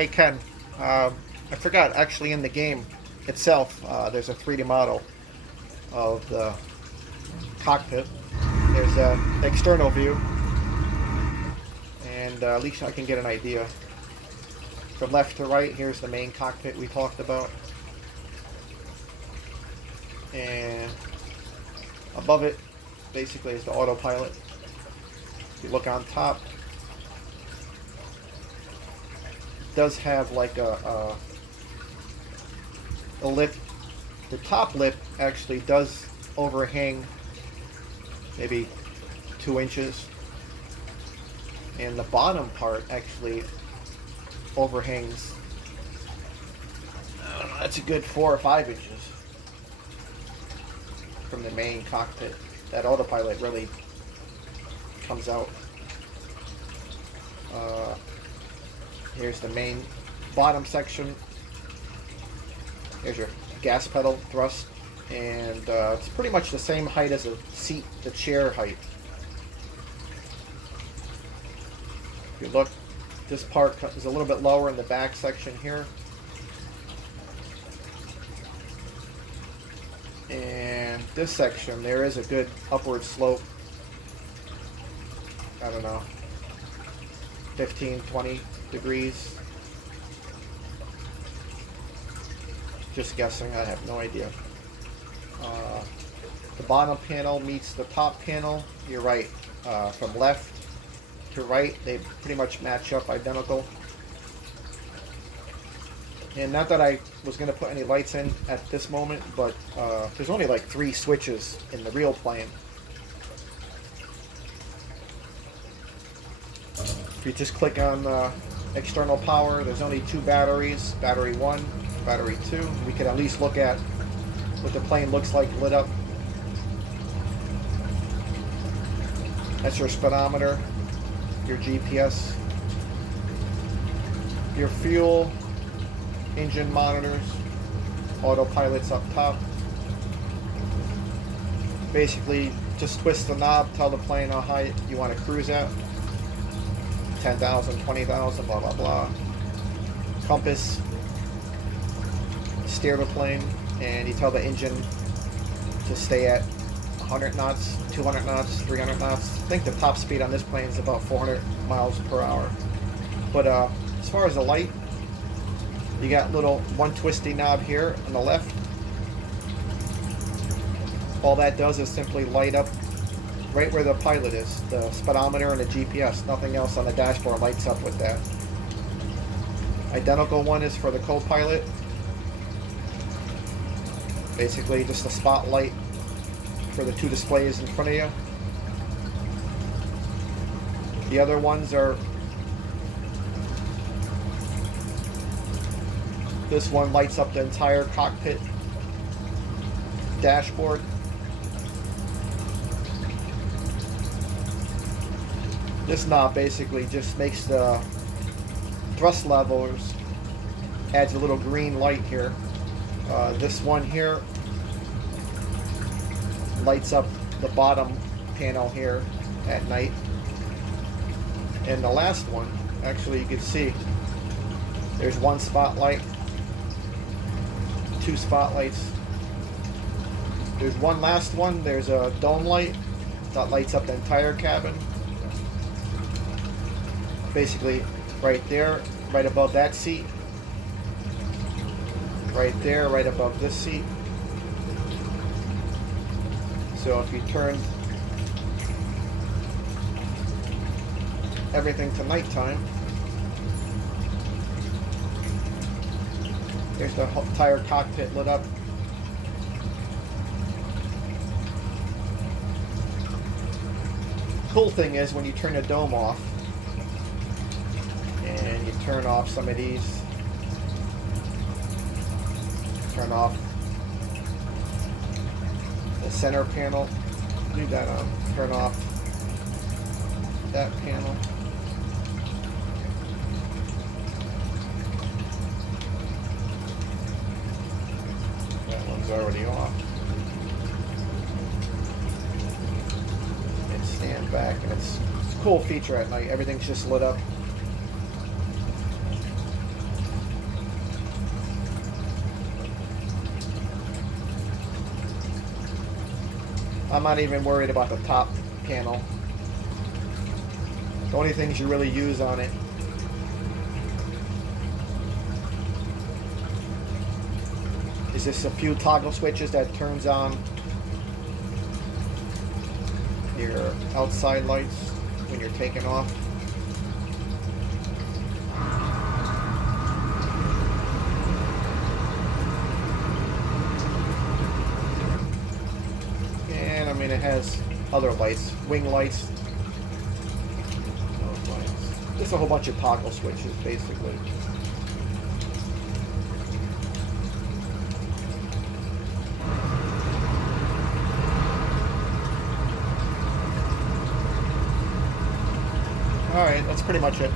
Hey Ken, I forgot, actually in the game itself, there's a 3D model of the cockpit. There's an external view, and at least I can get an idea. From left to right, here's the main cockpit we talked about. And above it, basically, is the autopilot. If you look on top, it does have like a lip. The top lip actually does overhang maybe 2 inches, and the bottom part actually overhangs, I don't know, that's a good 4 or 5 inches from the main cockpit. That autopilot really comes out. Here's the main bottom section. Here's your gas pedal thrust, and it's pretty much the same height as a seat, the chair height. If you look, this part is a little bit lower in the back section here. And this section, there is a good upward slope. I don't know, 15, 20 degrees. Just guessing, I have no idea. The bottom panel meets the top panel. You're right. From left to right, they pretty much match up identical. And not that I was going to put any lights in at this moment, but there's only like 3 switches in the real plane. If you just click on external power, there's only 2 batteries, battery 1, battery 2. We can at least look at what the plane looks like lit up. That's your speedometer, your GPS, your fuel, engine monitors, autopilot's up top. Basically, just twist the knob, tell the plane how high you want to cruise at. 10,000, 20,000, blah, blah, blah. Compass, steer the plane, and you tell the engine to stay at 100 knots, 200 knots, 300 knots. I think the top speed on this plane is about 400 miles per hour. But as far as the light, you got little one twisty knob here on the left. All that does is simply light up right where the pilot is, the speedometer and the GPS. Nothing else on the dashboard lights up with that. Identical one is for the co-pilot. Basically just a spotlight for the 2 displays in front of you. The other ones are, this one lights up the entire cockpit dashboard. This knob basically just makes the thrust levels, adds a little green light here. This one here lights up the bottom panel here at night. And the last one, actually you can see there's 1 spotlight, 2 spotlights. There's one last one, there's a dome light that lights up the entire cabin. Basically right there, right above that seat. Right there, right above this seat. So if you turn everything to nighttime, there's the entire cockpit lit up. Cool thing is when you turn the dome off and you turn off some of these, turn off the center panel, leave that on, turn off that panel. That one's already off. And stand back, and it's a cool feature at night. Everything's just lit up. I'm not even worried about the top panel. The only things you really use on it is just a few toggle switches that turns on your outside lights when you're taking off. And I mean, it has other lights, wing lights. Those lights. Just a whole bunch of toggle switches, basically. Alright, that's pretty much it.